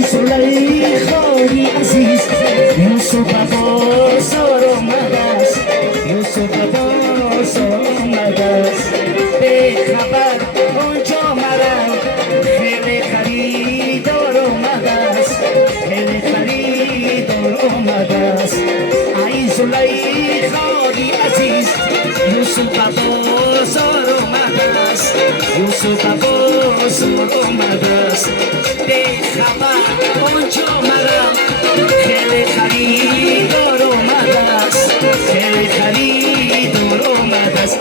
زلیخای عزیز یوسف بازار آمده است یوسف بازار آمده است به خبر آنجا مرم خیلی خریدار آمده است خیلی خریدار آمده است ای زلیخای عزیز یوسف بازار آمده است یوسف بازار آمده است به خبر آنجا مرم خیلی خریدار آمده است خیلی خریدار آمده است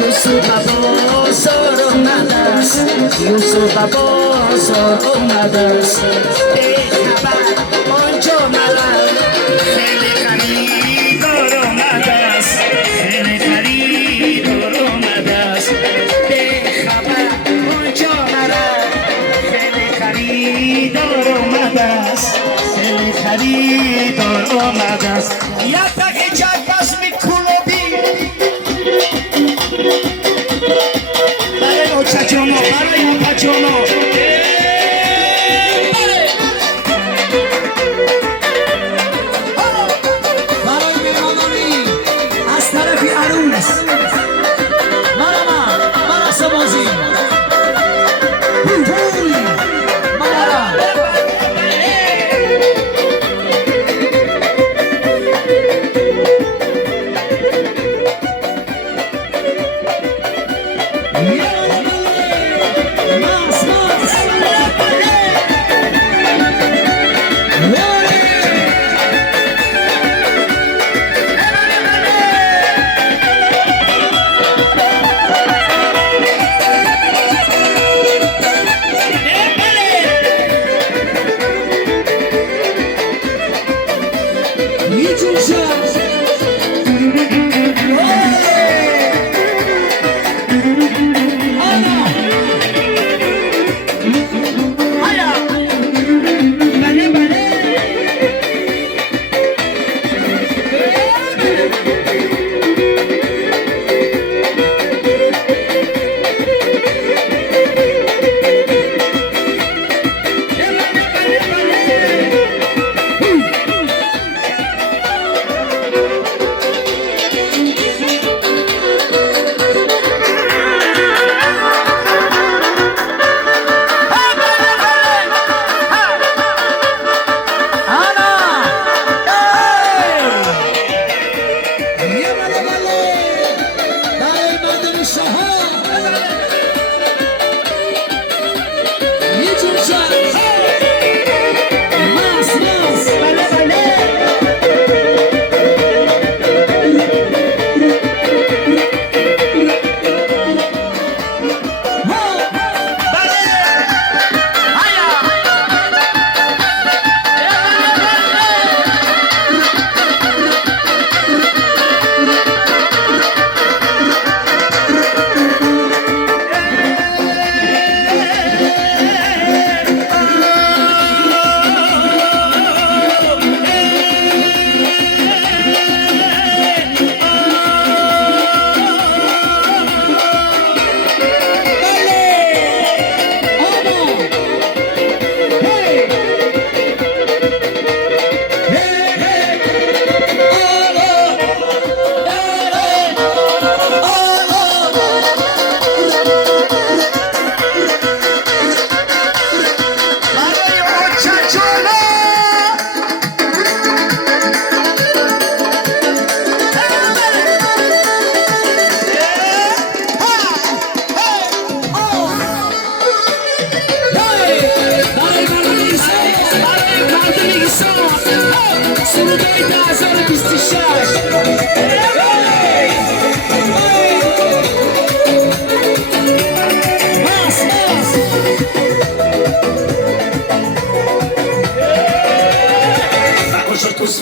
یوسف بازار آمده است یوسف بازار آمده است به خبر آنجا مرم خیلی خریدار آمده است خیلی خریدار آمده است به خبر آنجا مرم خیلی خریدار آمده است خیلی خریدار آمده است یا تاکی چک پس میکولوبی برای چچونو برای پچونو برای میمانانی از طرف عروس مرا سمازی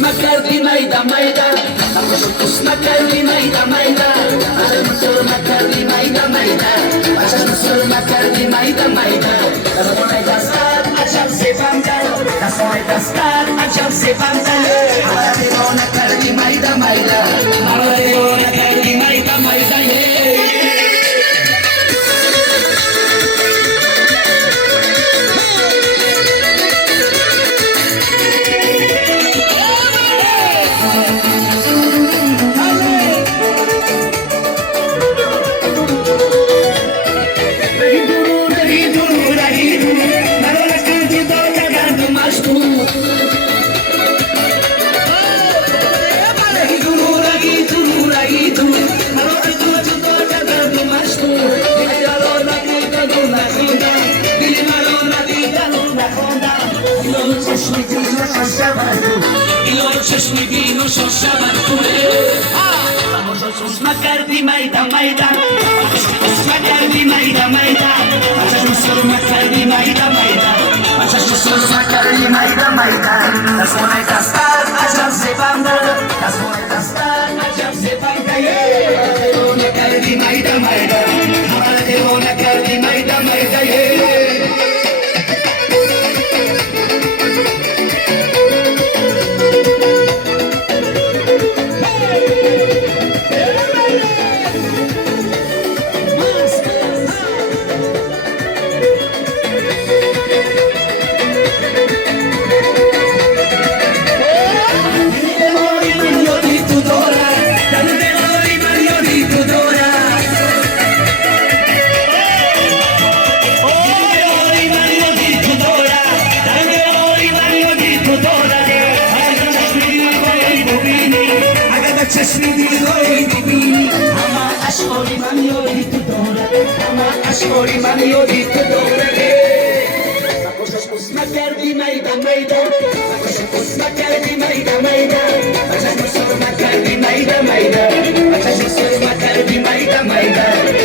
Makardi mayda mayda, Akoşokus makardi mayda mayda, Aşamusur makardi mayda mayda, Aşamusur makardi mayda mayda. That's why I start, açam sepamda, that's why I start, açam sepamda. Amaradigo makardi mayda mayda, Amaradigo makardi mayda mayda, yeah. Makardi mayda mayda, makardi mayda mayda, Aşamusur makardi mayda mayda, Aşamusur makardi mayda mayda. That's why I start, açam sepamda, that's why I start, açam sepamda, yeah. Makardi mayda mayda, Amaradigo makardi mayda mayda, yeah. Ashkori mani odi tudore, Akoşokus makardi mayda mayda, Akoşokus makardi mayda mayda, Aşamusur makardi mayda mayda, Aşamusur makardi mayda mayda.